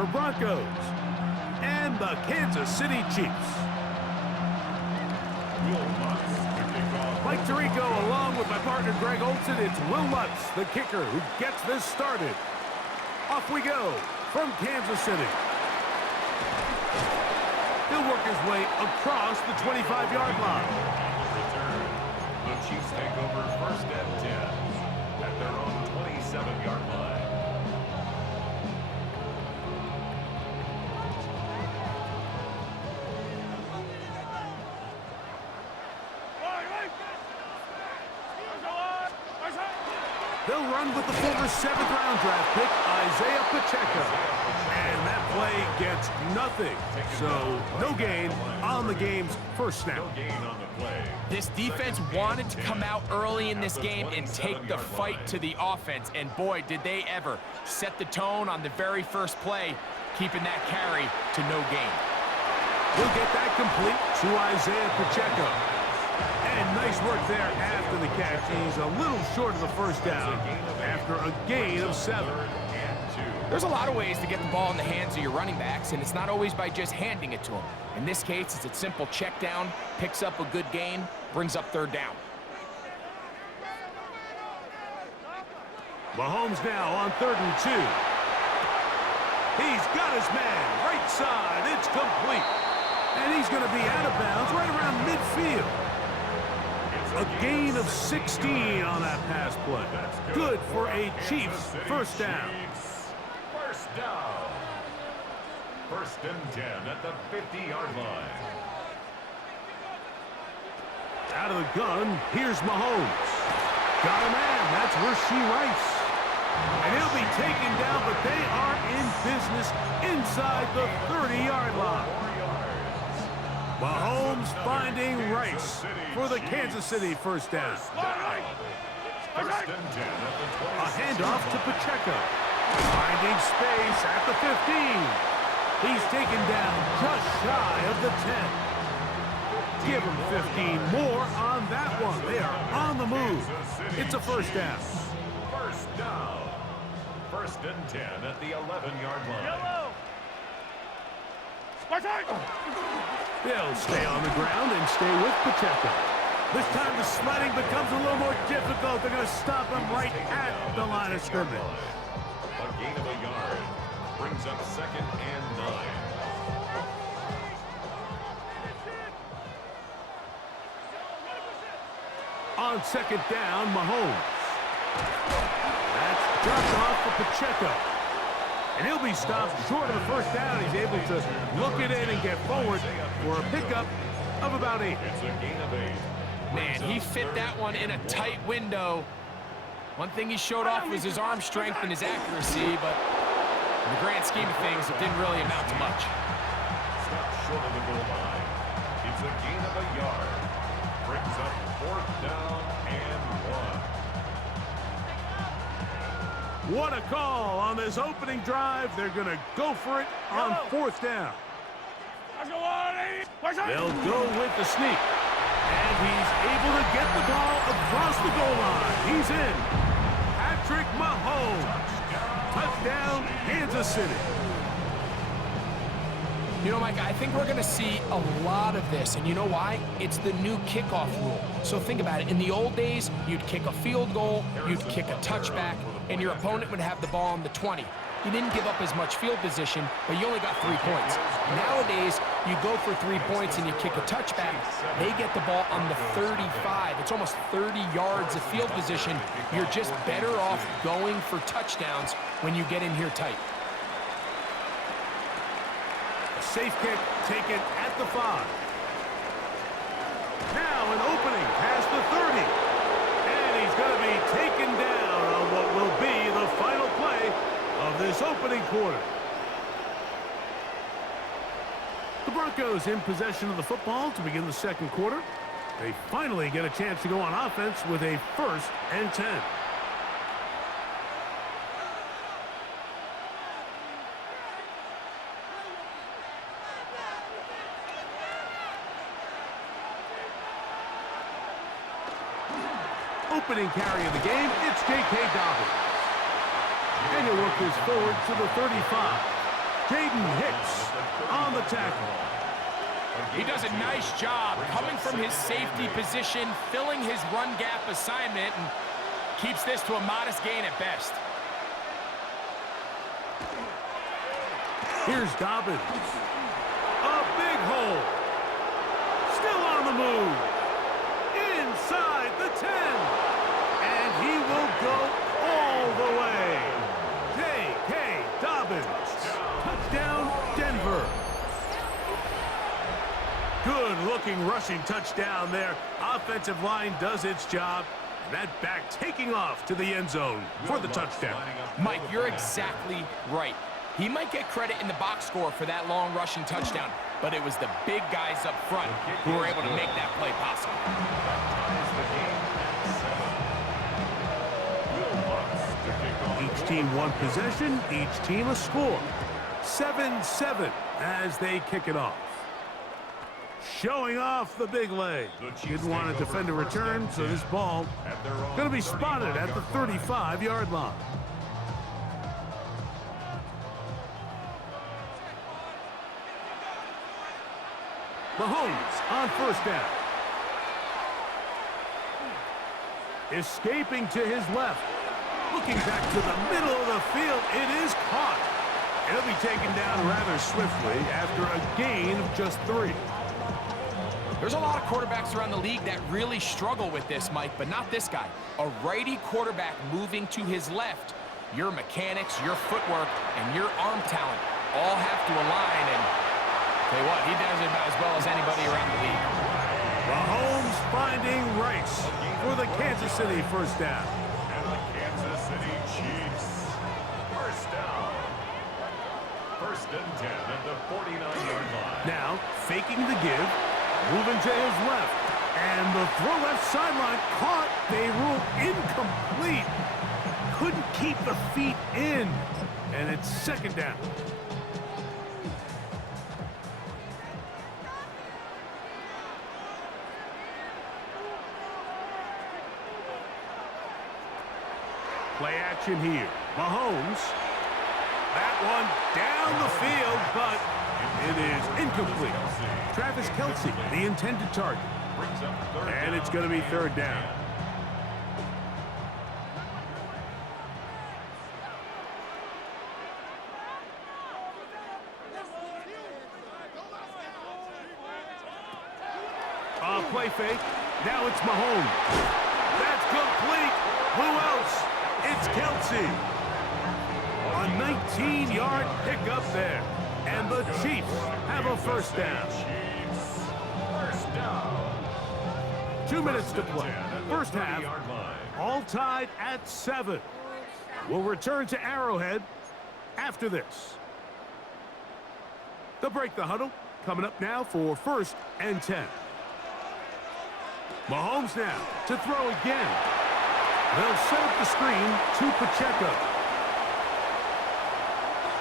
Denver Broncos and the Kansas City Chiefs. Mike Tirico along with my partner Greg Olson. It's Will Lutz, the kicker, who gets this started. Off we go from Kansas City. He'll work his way across the 25-yard line. The Chiefs take over first and 10 at their own 27-yard line. They'll run with the former 7th-round draft pick, Isaiah Pacheco. And that play gets nothing. So, no gain on the game's first snap. This defense wanted to come out early in this game and take the fight to the offense. And boy, did they ever set the tone on the very first play, keeping that carry to no gain. He'll get that complete to Isaiah Pacheco. And nice work there after the catch. He's a little short of the first down after a gain of 7. There's a lot of ways to get the ball in the hands of your running backs, and it's not always by just handing it to them. In this case, it's a simple check down, picks up a good gain, brings up 3rd down. Mahomes now on 3rd and 2. He's got his man right side. It's complete. And he's going to be out of bounds right around midfield. A gain of 16 on that pass play. Good for a Chiefs first down. First down. First and 10 at the 50-yard line. Out of the gun, here's Mahomes. Got a man, that's Rashee Rice. And he'll be taken down, but they are in business inside the 30-yard line. Mahomes finding Rice for the Kansas City first down. A handoff to Pacheco. Finding space at the 15. He's taken down just shy of the 10. Give him 15 more on that one. They are on the move. It's a first down. First down. First and 10 at the 11-yard line. They'll stay on the ground and stay with Pacheco. This time the sledding becomes a little more difficult. They're going to stop him right at the line of scrimmage. A gain of a yard brings up 2nd and 9. On 2nd down, Mahomes. That's dropped off for Pacheco. And he'll be stopped short of the first down. He's able to look it in and get forward for a pickup of about 8. It's a gain of 8. Man, he fit that one in a tight window. One thing he showed off was his arm strength and his accuracy, but in the grand scheme of things, it didn't really amount to much. Stop short of the goal line. It's a gain of a yard. Brings up 4th down and 1. What a call on this opening drive. They're going to go for it on 4th down. They'll go with the sneak. And he's able to get the ball across the goal line. He's in. Patrick Mahomes. Touchdown, Kansas City. You know, Mike, I think we're going to see a lot of this, and you know why? It's the new kickoff rule. So think about it. In the old days, you'd kick a field goal, you'd kick a touchback, and your opponent would have the ball on the 20. You didn't give up as much field position, but you only got 3 points. Nowadays, you go for 3 points and you kick a touchback. They get the ball on the 35. It's almost 30 yards of field position. You're just better off going for touchdowns when you get in here tight. Safe kick taken at the 5. Now an opening past the 30. And he's going to be taken down on what will be the final play of this opening quarter. The Broncos in possession of the football to begin the second quarter. They finally get a chance to go on offense with a 1st and 10. Opening carry of the game, it's J.K. Dobbins. And he'll work this forward to the 35. J.K. Hicks on the tackle. He does a nice job coming from his safety position, filling his run gap assignment, and keeps this to a modest gain at best. Here's Dobbins. A big hole. Still on the move. Inside the 10. And he will go all the way. J.K. Dobbins. Touchdown, Denver. Good-looking rushing touchdown there. Offensive line does its job. That back taking off to the end zone for the touchdown. Mike, you're exactly right. He might get credit in the box score for that long rushing touchdown, but it was the big guys up front who were able to make that play possible. Each team one possession, each team a score. 7-7 as they kick it off. Showing off the big leg. Didn't want to defend a return, so this ball going to be spotted at the 35-yard line. Mahomes on first down. Escaping to his left. Looking back to the middle of the field. It is caught. It'll be taken down rather swiftly after a gain of just 3. There's a lot of quarterbacks around the league that really struggle with this, Mike, but not this guy. A righty quarterback moving to his left. Your mechanics, your footwork, and your arm talent all have to align, and tell you what, he does it about as well as anybody around the league. Mahomes finding Rice for the Kansas City first down. And the Kansas City Chiefs. First down. First and 10 at the 49-yard line. Now, faking the give, moving to his left. And the throw left sideline caught. They rule incomplete. Couldn't keep the feet in. And it's second down. Play action here. Mahomes. That one down the field, but it is incomplete. Travis Kelce, the intended target. And it's going to be third down. Play fake. Now it's Mahomes. That's complete. Who else? It's Kelce. A 19-yard pickup there. And the Chiefs have a first down. 2 minutes to play. First half, all tied at 7. We'll return to Arrowhead after this. They'll break the huddle. Coming up now for first and 10. Mahomes now to throw again. They'll set up the screen to Pacheco.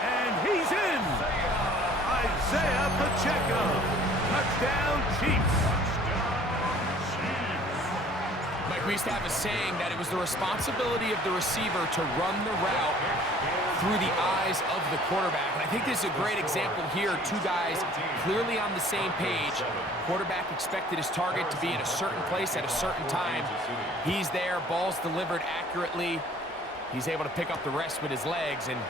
And he's in. Isaiah Pacheco. Touchdown, Chiefs. Mike, we used to have a saying that it was the responsibility of the receiver to run the route through the eyes of the quarterback. And I think this is a great example here. Two guys clearly on the same page. Quarterback expected his target to be in a certain place at a certain time. He's there, ball's delivered accurately. He's able to pick up the rest with his legs, and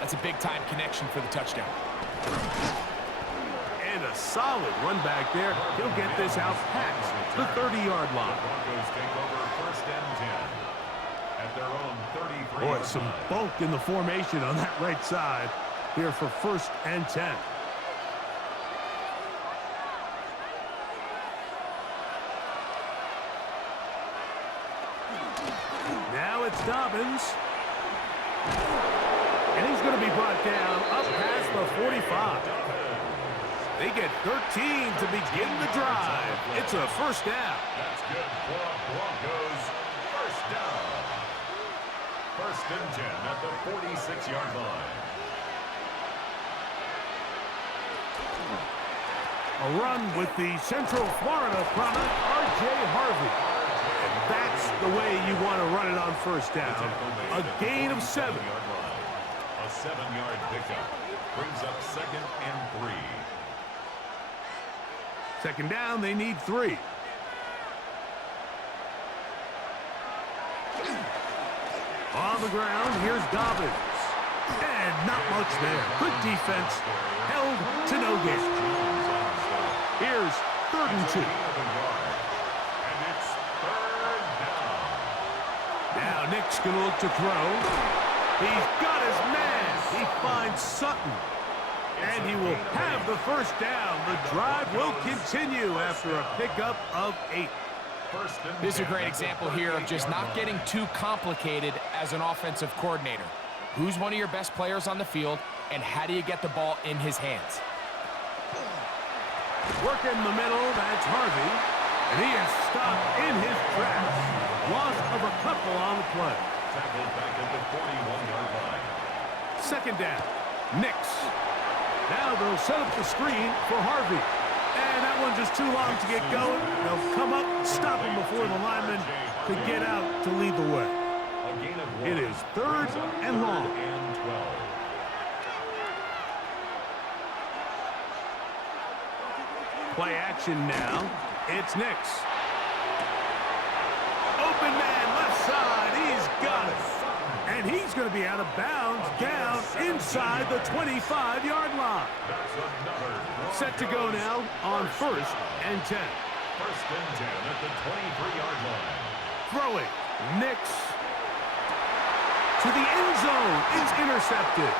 that's a big-time connection for the touchdown. And a solid run back there. He'll get this out past the 30-yard line. Broncos take over first and 10 at their own 33. Boy, some bulk in the formation on that right side here for first and 10. Now it's Dobbins. And he's going to be brought down up past the 45. They get 13 to begin the drive. It's a first down. That's good for a Broncos first down. First and 10 at the 46-yard line. A run with the Central Florida product, R.J. Harvey. And that's the way you want to run it on first down. A gain of 7. A 7-yard pickup. Brings up 2nd and 3. Second down, they need 3. On the ground, here's Dobbins. And not much there. Good defense. Held to no gain. Here's 3rd and 2. And it's 3rd down. Now Nick's going to look to throw. He's got his man. He finds Sutton. And he will have the first down. The drive will continue after a pickup of 8. This is a great example here of just not getting too complicated as an offensive coordinator. Who's one of your best players on the field, and how do you get the ball in his hands? Work in the middle, that's Harvey. And he is stopped in his tracks. Loss of a couple on the play. Tackled back at the 41-yard line. Second down, Nix. Now they'll set up the screen for Harvey. And that one's just too long to get going. They'll come up, stop him before the lineman could get out to lead the way. It is 3rd and long. Play action now. It's Nix. Open man, left side. He's got it. And he's going to be out of bounds down inside the 25-yard line. Set to go now on 1st and 10. 1st and 10 at the 23-yard line. Throwing. Nix. To the end zone. It's intercepted.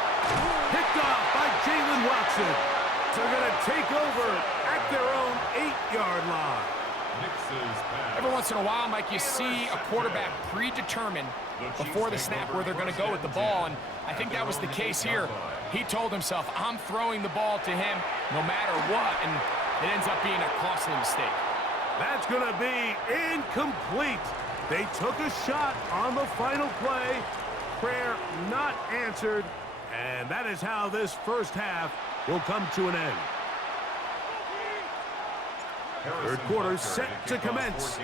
Picked off by Jalen Watson. They're going to take over at their own 8-yard line. Every once in a while, Mike, you see a quarterback predetermined before the snap where they're going to go with the ball, and I think that was the case here. He told himself, I'm throwing the ball to him no matter what, and it ends up being a costly mistake. That's going to be incomplete. They took a shot on the final play. Prayer not answered, and that is how this first half will come to an end. Third quarter set to commence,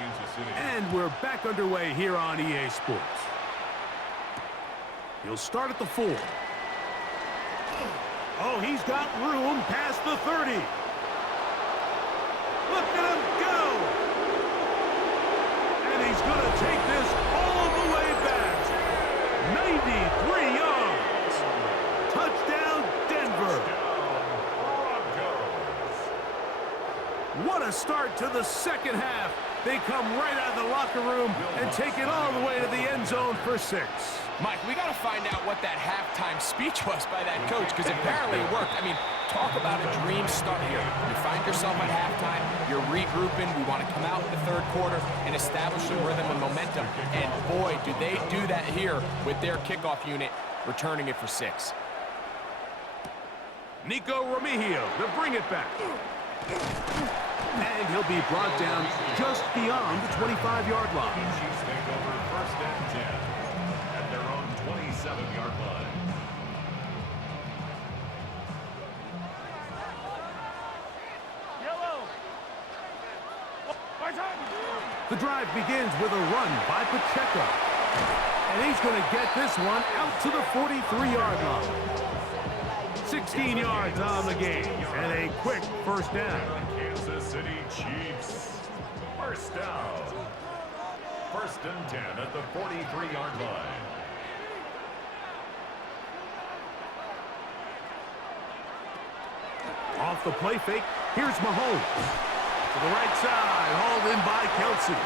and we're back underway here on EA Sports. He'll start at the 4. Oh, he's got room past the 30. Look at him go! And he's going to take this all the way back. 93 yards. Touchdown, Denver. What a start to the second half. They come right out of the locker room and take it all the way to the end zone for 6. Mike, we got to find out what that halftime speech was by that coach, because apparently it worked. I mean, talk about a dream start here. You find yourself at halftime, you're regrouping, we want to come out in the third quarter and establish some rhythm and momentum. And boy, do they do that here with their kickoff unit, returning it for 6. Nico Remigio to bring it back. And he'll be brought down just beyond the 25-yard line. Chiefs take over 1st and 10 at their own 27-yard line. The drive begins with a run by Pacheco. And he's going to get this one out to the 43-yard line. 16 yards on the game, and a quick first down. Kansas City Chiefs. First down. 1st and 10 at the 43-yard line. Off the play fake, here's Mahomes. To the right side, hauled in by Kelsey.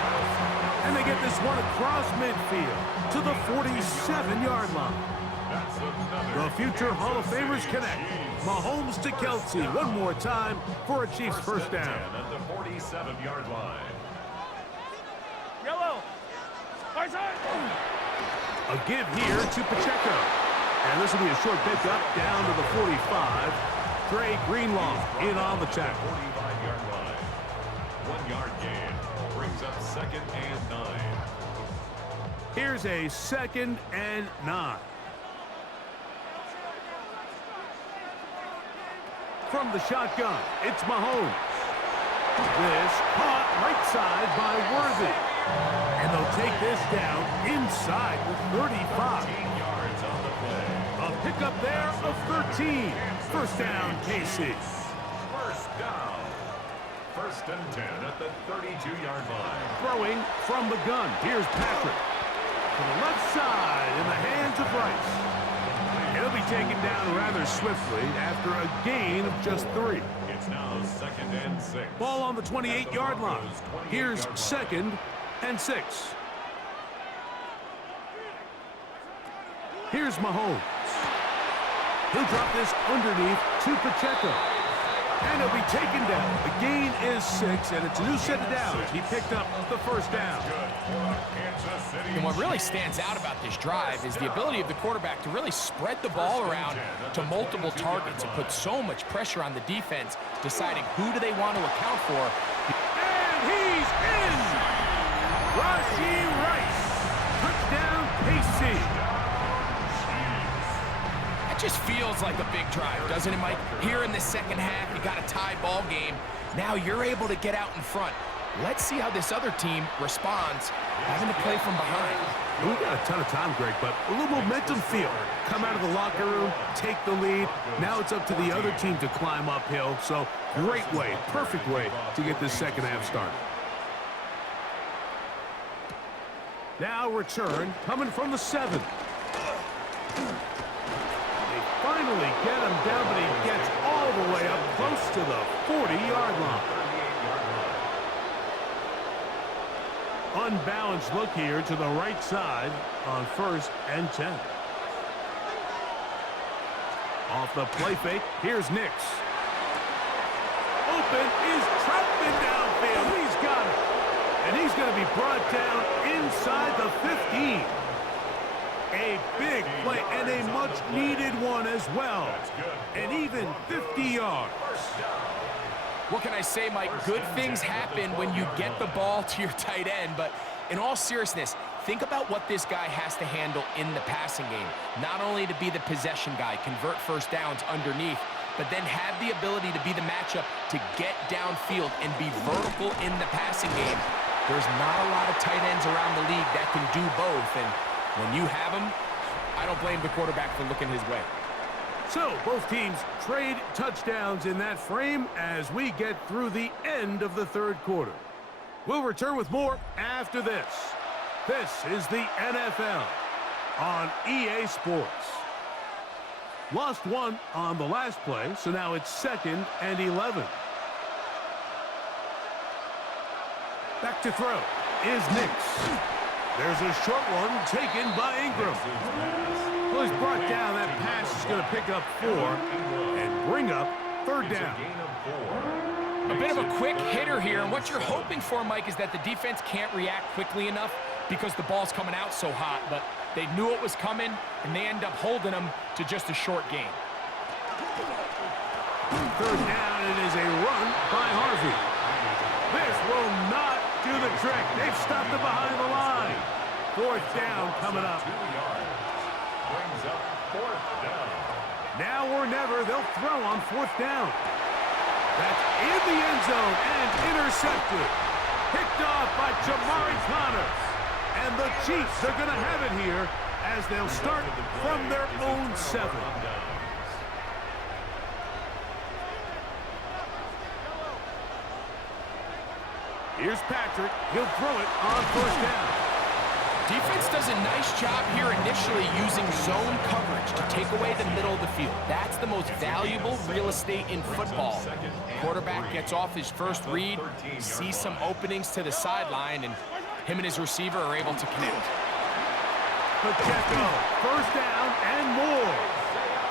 And they get this one across midfield to the 47-yard line. The future Hall of Famers connect. Mahomes to Kelsey one more time for a Chiefs first down. At the 47-yard line. A give here to Pacheco. And this will be a short pickup down to the 45. Trey Greenlaw in on the tackle. 45-yard line. 1-yard gain. Brings up 2nd and 9. Here's a 2nd and 9. From the shotgun, it's Mahomes. This caught right side by Worthy. And they'll take this down inside the 35. 15 yards on the play. A pickup there of 13 First down, KC. First down. First and 10 at the 32-yard line. Throwing from the gun. Here's Patrick. To the left side in the hands of Rice. He'll be taken down rather swiftly after a gain of just 3. It's now 2nd and 6. Ball on the 28-yard line. Here's 2nd and 6. Here's Mahomes. He'll drop this underneath to Pacheco. And he'll be taken down. The gain is 6, and it's a new set of downs. He picked up the first down. And what really stands out about this drive is the ability of the quarterback to really spread the ball around to multiple targets and put so much pressure on the defense, deciding who do they want to account for. And he's in! Rashee Rice. Touchdown, KC. It just feels like a big drive, doesn't it, Mike? Here in the second half, you got a tie ball game. Now you're able to get out in front. Let's see how this other team responds, having to play from behind. We got a ton of time, Greg, but a little momentum feel. Come out of the locker room, take the lead. Now it's up to the other team to climb uphill. So great way, perfect way to get this second half started. Now return coming from the 7. Finally get him down, but he gets all the way up close to the 40-yard line. Unbalanced look here to the right side on 1st and 10. Off the play fake, here's Nix. Open is Troutman downfield. He's got it. And he's going to be brought down inside the 15. A big play and a much-needed one as well. And even 50 yards. What can I say, Mike? Good things happen when you get the ball to your tight end. But in all seriousness, think about what this guy has to handle in the passing game. Not only to be the possession guy, convert first downs underneath, but then have the ability to be the matchup to get downfield and be vertical in the passing game. There's not a lot of tight ends around the league that can do both. And when you have him, I don't blame the quarterback for looking his way. So both teams trade touchdowns in that frame as we get through the end of the third quarter. We'll return with more after this. This is the NFL on EA Sports. Lost one on the last play, so now it's 2nd and 11. Back to throw is Nix. There's a short one taken by Ingram. Well, he's brought down. That pass is going to pick up 4 and bring up 3rd down. A bit of a quick hitter here, and what you're hoping for, Mike, is that the defense can't react quickly enough because the ball's coming out so hot, but they knew it was coming, and they end up holding them to just a short gain. 3rd down, it is a run by Harvey. This will not do the trick. They've stopped it behind the line. 4th down coming up. Brings up 4th down. Now or never, they'll throw on 4th down. That's in the end zone and intercepted. Picked off by Jamari Connor. And the Chiefs are going to have it here as they'll start from their own 7. Here's Patrick. He'll throw it on 1st down. Defense does a nice job here initially using zone coverage to take away the middle of the field. That's the most valuable real estate in football. Quarterback gets off his first read, sees some openings to the sideline, and him and his receiver are able to connect. Pacheco, 1st down and more.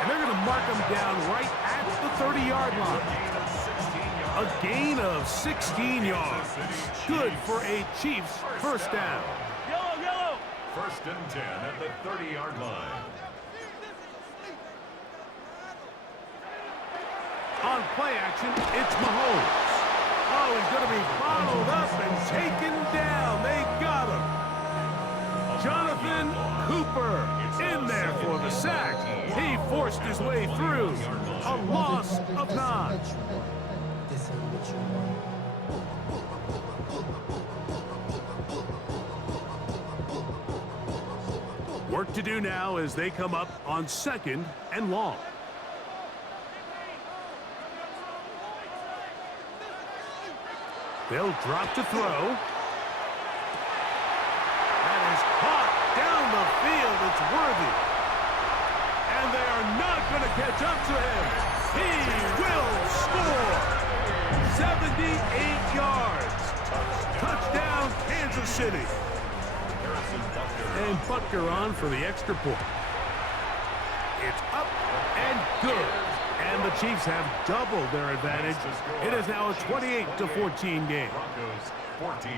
And they're going to mark him down right at the 30-yard line. A gain of 16 yards. Good for a Chiefs 1st down. 1st and 10 at the 30-yard line. On play action, it's Mahomes. Oh, he's going to be followed up and taken down. They got him. Jonathan Cooper in there for the sack. He forced his way through. A loss of 9. Work to do now as they come up on 2nd and long. They'll drop to throw. That is caught down the field. It's worthy. And they are not going to catch up to him. He will score. 78 yards. Touchdown, Kansas City. And Butker on for the extra point. It's up and good. And the Chiefs have doubled their advantage. It is now a 28-14 game. Broncos 14.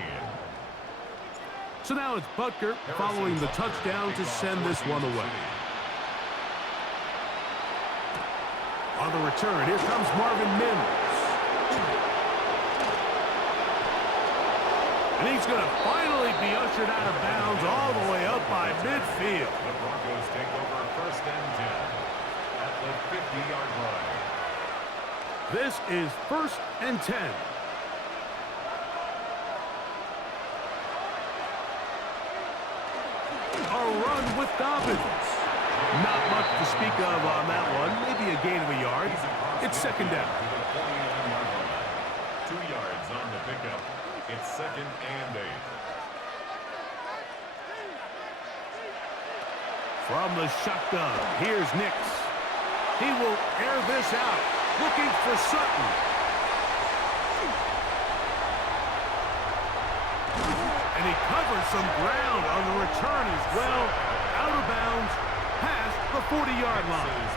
So now it's Butker following the touchdown to send this one away. On the return, here comes Marvin Mims. And he's going to finally be ushered out of bounds all the way up by midfield. The Broncos take over first and 10 at the 50-yard line. This is first and 10. A run with Dobbins. Not much to speak of on that one. Maybe a gain of a yard. It's second down. To the 49-yard line. 2 yards on the pickup. It's second and 8. From the shotgun, here's Nix. He will air this out, looking for Sutton. And he covers some ground on the return as well. Out of bounds, past the 40-yard line.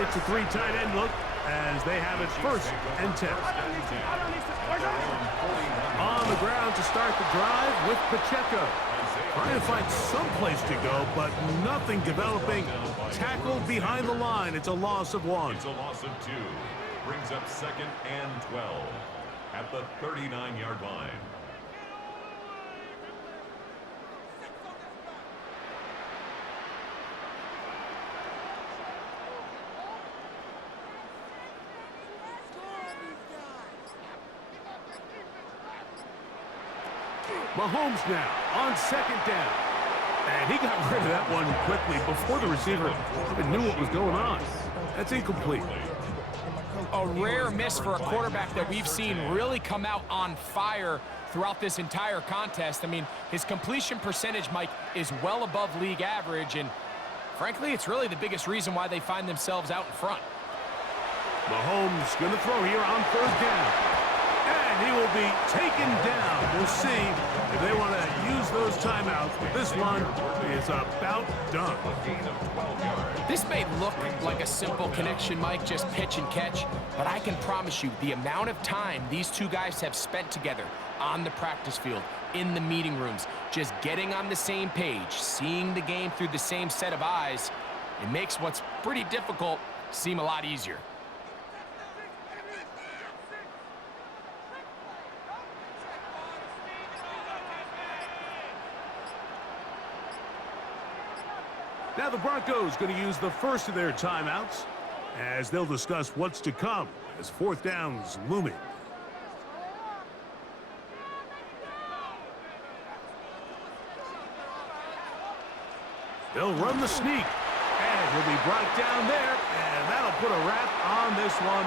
It's a 3 tight end look as they have it first and 10. On the ground to start the drive with Pacheco. Trying to find some place to go, but nothing developing. Tackled behind the line. It's a loss of 1. It's a loss of 2. Brings up second and 12 at the 39-yard line. Mahomes now on second down. And he got rid of that one quickly before the receiver even knew what was going on. That's incomplete. A rare miss for a quarterback that we've seen really come out on fire throughout this entire contest. I mean, his completion percentage, Mike, is well above league average, and frankly, it's really the biggest reason why they find themselves out in front. Mahomes going to throw here on third down. And he will be taken down. We'll see if they want to use those timeouts. But this one is about done. This may look like a simple connection, Mike, just pitch and catch. But I can promise you the amount of time these two guys have spent together on the practice field, in the meeting rooms, just getting on the same page, seeing the game through the same set of eyes, it makes what's pretty difficult seem a lot easier. Now the Broncos going to use the first of their timeouts as they'll discuss what's to come as fourth down's looming. They'll run the sneak, and he'll be brought down there, and that'll put a wrap on this one.